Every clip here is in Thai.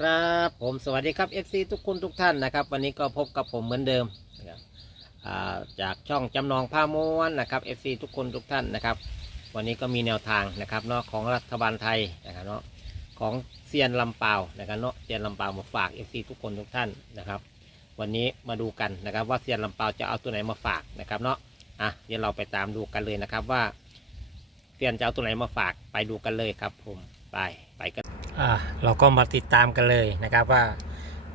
ครับผมสวัสดีครับ FC ทุกคนทุกท่านนะครับ วันนี้ก็พบกับผมเหมือนเดิมนะครับอ่าจากช่องจำนองผ้าม้วนนะครับ FC ทุกคนทุกท่านนะครับ วันนี้ก็มีแนวทางนะครับเนาะของรัฐบาลไทยนะครับเนาะของเซียนลำเปานะครับเนาะเซียนลำเปามาฝาก FC ทุกคนทุกท่านนะครับ วันนี้มาดูกันนะครับว่าเซียนลำเปาจะเอาตัวไหนมาฝากนะครับเนาะอะเดี๋ยวเราไปตามดูกันเลยนะครับว่าเซียนจะเอาตัวไหนมาฝากไปดูกันเลยครับผมไปไปกัน อ่าเราก็มาติดตามกันเลยนะครับว่า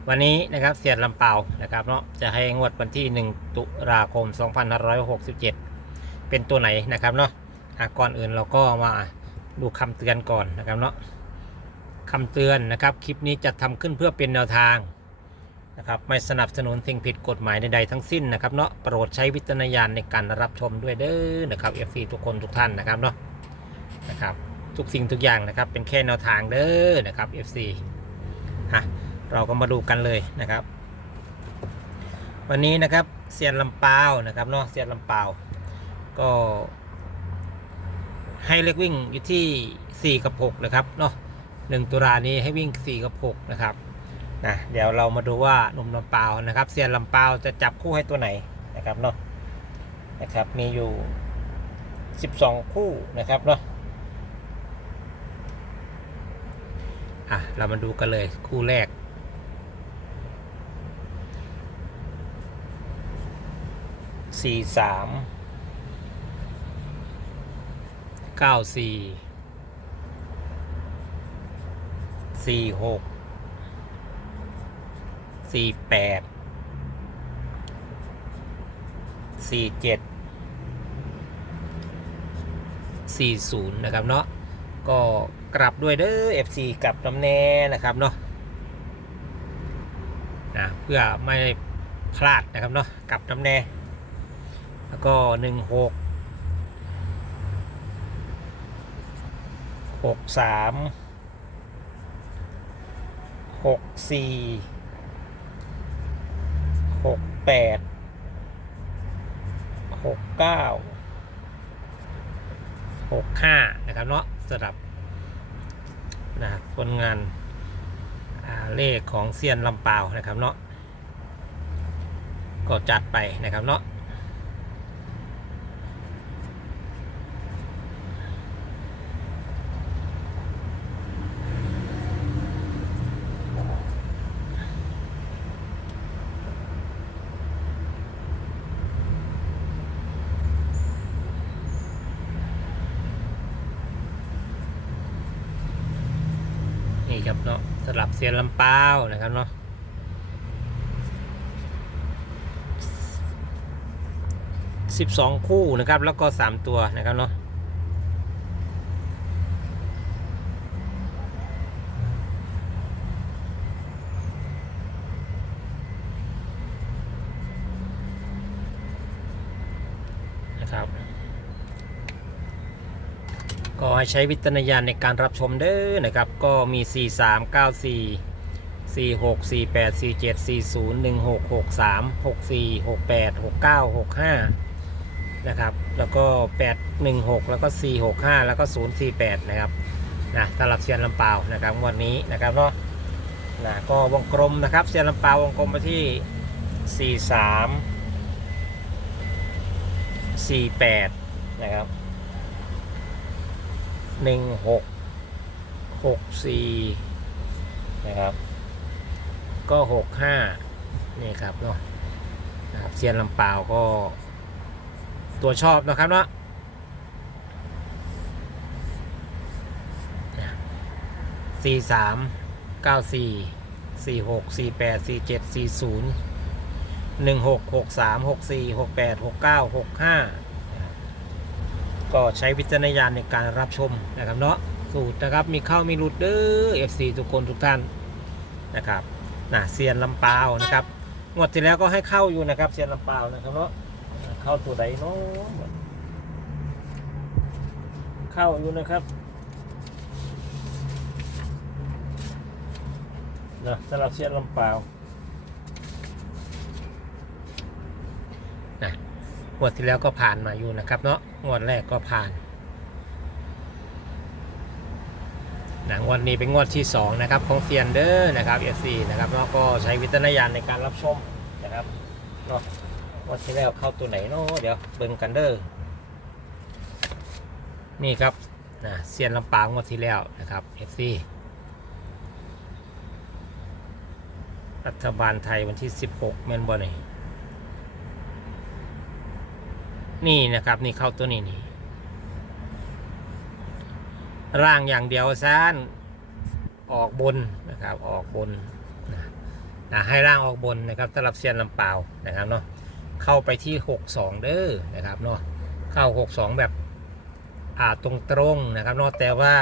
วันนี้นะครับเสียดลำเปานะครับเนาะจะให้งวดวันที่ 1 ตุลาคม 2567 เป็นตัวไหนนะครับเนาะอะก่อนอื่นเราก็มาดูคำเตือนก่อนนะครับเนาะคำเตือนนะครับคลิปนี้จะทำขึ้นเพื่อเป็นแนวทางนะครับไม่สนับสนุนสิ่งผิดกฎหมายใดๆทั้งสิ้นนะครับเนาะโปรดใช้วิจารณญาณในการรับชมด้วยเด้อนะครับ FC ทุกคนทุกท่านนะครับเนาะนะครับ ทุกสิ่งทุกอย่างนะครับ เป็นแค่แนวทางเด้อนะครับ FC ฮะเราก็มาดูกันเลยนะครับ วันนี้นะครับเซียนลำปาวนะครับเนาะเซียนลำปาวก็ให้เล็กวิ่งอยู่ที่ 4 กับ 6 นะครับเนาะหนึ่งตุลานี้ให้วิ่ง 4 กับ 6 นะครับนะเดี๋ยวเรามาดูว่าหนุ่มลำปาวนะครับเซียนลำปาวจะจับคู่ให้ตัวไหนนะครับเนาะนะครับมีอยู่ 12 คู่นะครับเนาะ อะ เรามาดูกันเลยคู่แรก สี่สาม เก้าสี่ สี่หก สี่แปด สี่เจ็ด สี่ศูนย์นะครับเนาะ ก็กลับด้วยเด้อ FC กลับน้ำแน่นะครับเนาะนะเพื่อไม่พลาดนะครับเนาะกลับน้ำแน่ แล้วก็หนึ่งหกหกสามหกสี่หกแปดหกเก้าหกห้านะครับเนาะ สำหรับนะผลงานาเลขของเซียนลำเปล่านะครับเนาะก็จัดไปนะครับเนาะนี่ ครับเนาะสำหรับเซียนลำปาวนะครับเนาะสิบสองคู่นะครับ แล้วก็สามตัวนะครับเนาะนะครับ ก็ให้ใช้วิจารณญาณในการรับชมเด้อนะครับ ก็มี 4 3 9 4 4 6 4 8 4 7 4 0 1 6 6 3 6 4 6 8 6 9 6 5 นะครับ แล้วก็ 8 1 6 แล้วก็ 4 6 5 แล้วก็ 0 4 8 นะครับนะสำหรับเซียนลำเปานะครับงวันนี้นะครับเนาะนะก็วงกลมนะครับเซียนลำเปาวงกลมไปที่ 4 3 4 8 นะครับ หนึ่งหกหกสี่นะครับ ก็หกห้านี่ครับเนาะนะครับเซียนลำเปล่าก็ ตัวชอบนะครับเนาะสี่สามเก้าสี่สี่หกสี่แปดสี่เจ็ดสี่ศูนย์หนึ่งหกหกสามหกสี่หกแปดหกเก้าหกห้า ก็ใช้วิจารณญาณในการรับชมนะครับเนาะสูตรนะครับมีเข้ามีหลุดเด้อ FC ทุกคนทุกท่านนะครับนะเซียนลำปาวนะครับงวดที่แล้วก็ให้เข้าอยู่นะครับเซียนลำปาวนะครับเนาะเข้าตัวใดเนาะเข้าอยู่นะครับนะสำหรับเซียนลำปาวนะ งวดที่แล้วก็ผ่านมาอยู่นะครับ เนาะงวดแรกก็ผ่านนะงวดนี้เป็นงวดที่ 2 นะครับ ของเซียนเดอร์นะครับเอซีนะครับแล้วก็ใช้วิจารณญาณในการรับชมนะครับเนาะงวดที่แล้วเข้าตัวไหนเนาะเดี๋ยวเบิ่งกันเด้อนี่ครับนะเซียนลำปางงวดที่แล้วนะครับเอซีรัฐบาลไทยวันที่ 16แมนบอนี่ นี่นะครับ นี่เข้าตัวนี้นี่ร่างอย่างเดียวซานออกบนนะครับ ออกบนนะนะให้ร่างออกบนนะครับสำหรับเซียนลำเปล่านะครับเนาะเข้าไปที่ 62 เด้อนะครับเนาะเข้า 62 แบบอ่าตรงตรงนะครับเนาะแต่ว่า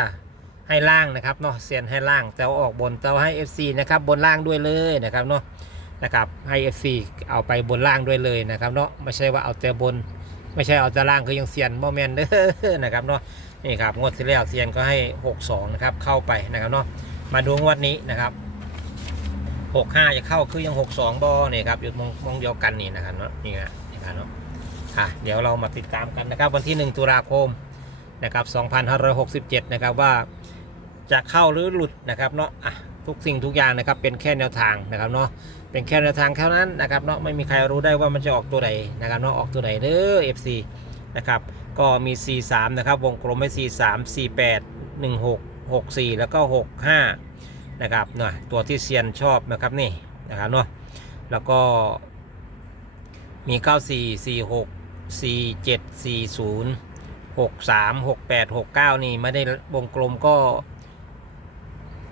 ให้ล่างนะครับเนาะเซียนให้ล่างแต่ออกบนแต่ให้ FC นะครับบนล่างด้วยเลยนะครับเนาะนะครับให้ FC เอาไปบนล่างด้วยเลยนะครับเนาะไม่ใช่ว่าเอาแต่บน ไม่ใช่เอาแต่ล่างคือยังเซียนบ่แมนเด้อนะครับเนาะนี่ครับงวดที่แล้วเซียนก็ให้ 62 นะครับเข้าไปนะครับเนาะมาดูงวดนี้นะครับ 65 จะเข้าคือยัง 62บอนี่ครับอยู่มองมองเดียวกันนี่นะครับเนาะนี่นะนี่ครับเนาะอะเดี๋ยวเรามาติดตามกันนะครับวันที่ 1 ตุลาคมนะครับ2567 นะครับว่าจะเข้าหรือหลุดนะครับเนาะอะทุกสิ่งทุกอย่างนะครับเป็นแค่แนวทางนะครับเนาะ เป็นแค่แนวทางเท่านั้นนะครับเนาะไม่มีใครรู้ได้ว่ามันจะออกตัวไหนนะครับเนาะออกตัวไหนเด้อ FC นะครับก็มี43นะครับวงกลมให้43 48 16 64 แล้วก็ 65นะครับเนาะตัวที่เซียนชอบนะครับนี่นะครับเนาะแล้วก็มี 94 46 47 40 63 68 69 นี่ไม่ได้วงกลมก็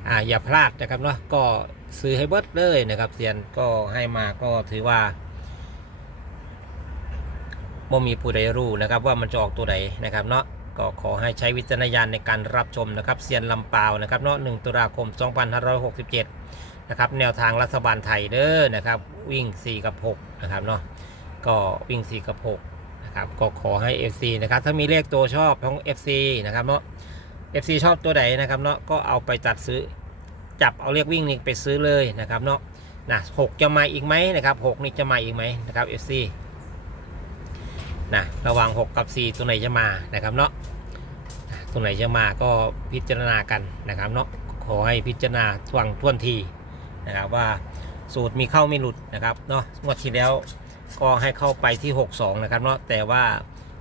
อ่าอย่าพลาดนะครับเนาะก็ซื้อให้เบิดเลยนะครับเซียนก็ให้มาก็ถือว่าบ่มีผู้ใดรู้นะครับว่ามันจะออกตัวใดนะครับเนาะก็ขอให้ใช้วิจารณญาณในการรับชมนะครับเซียนลำปาวนะครับเนาะ1ตุลาคม 2567 นะครับแนวทางรัฐบาลไทยเด้อนะครับวิ่ง 4 กับ 6 นะครับเนาะก็วิ่ง 4 กับ 6 นะครับก็ขอให้ FC นะครับถ้ามีเลขตัวชอบของ FC นะครับเนาะ FC ชอบตัวใดนนะครับเนาะก็เอาไปจัดซื้อจับเอาเลขวิ่งนี่ไปซื้อเลยนะครับเนาะนะ6จะมาอีกไหมนะครับ6นี่จะมาอีกไหมนะครับ FC นะระหว่าง 6 กับ 4 ตัวไหนจะมานะครับเนาะอะตัวไหนจะมาก็พิจารณากันนะครับเนาะขอให้พิจารณาทวงท่วนทีนะครับว่าสูตรมีเข้าไม่หลุดนะครับเนาะงวดที่แล้วก็ให้เข้าไปที่ 62 นะครับเนาะแต่ว่า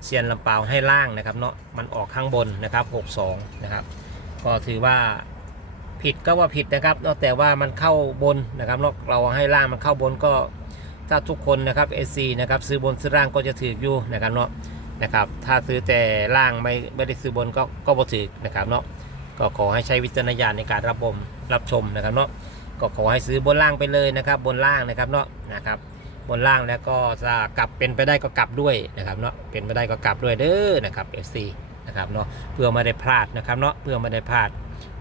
เซียนลำเปาให้ล่างนะครับเนาะมันออกข้างบนนะครับ62นะครับก็ถือว่าผิดก็ว่าผิดนะครับเนาะแต่ว่ามันเข้าบนนะครับเนาะเราให้ล่างมันเข้าบนก็ถ้าทุกคนนะครับ SC นะครับซื้อบนซื้อล่างก็จะถืออยู่นะครับเนาะนะครับถ้าซื้อแต่ล่างไม่ไม่ได้ซื้อบนก็ก็บ่ถือนะครับเนาะก็ขอให้ใช้วิจารณญาณในการรับชมรับชมนะครับเนาะก็ขอให้ซื้อบนล่างไปเลยนะครับ บนล่างนะครับเนาะนะครับ บนล่างแล้วก็จะกลับเป็นไปได้ก็กลับด้วยนะครับเนาะเป็นไปได้ก็กลับด้วยเด้อนะครับ FC นะครับเนาะเพื่อไม่ได้พลาดนะครับเนาะเพื่อไม่ได้พลาด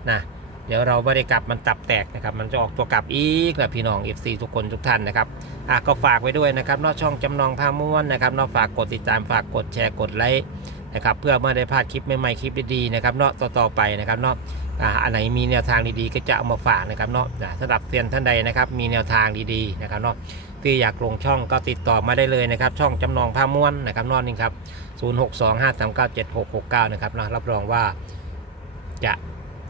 นะเดี๋ยวเราไม่ได้กลับมันตับแตกนะครับมันจะออกตัวกลับอีกนะพี่น้อง FC ทุกคนทุกท่านนะครับอะก็ฝากไว้ด้วยนะครับนอกช่องจำนองพาม้วนนะครับนอกฝากกดติดตามฝากกดแชร์กดไลค์นะครับเพื่อเมื่อได้พลาดคลิปใหม่ๆคลิปดีๆนะครับเนาะต่อๆไปนะครับเนาะอ่าอันไหนมีแนวทางดีๆก็จะเอามาฝากนะครับเนาะสำหรับเซียนท่านใดนะครับมีแนวทางดีๆนะครับเนาะ ที่อยากลงช่องก็ติดต่อมาได้เลยนะครับ ช่องจำนองผ้าม้วนนะครับนอนนี่ครับ 0625397669 นะครับเนาะรับรองว่าจะ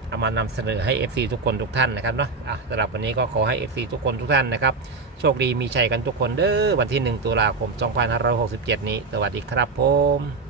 เอามานำเสนอให้ FC ทุกคนทุกท่านนะครับเนาะอะสำหรับวันนี้ก็ขอให้ FC ทุกคนทุกท่านนะครับ โชคดีมีชัยกันทุกคนเด้อวันที่ 1 ตุลาคม 2567 นี้ สวัสดีครับผม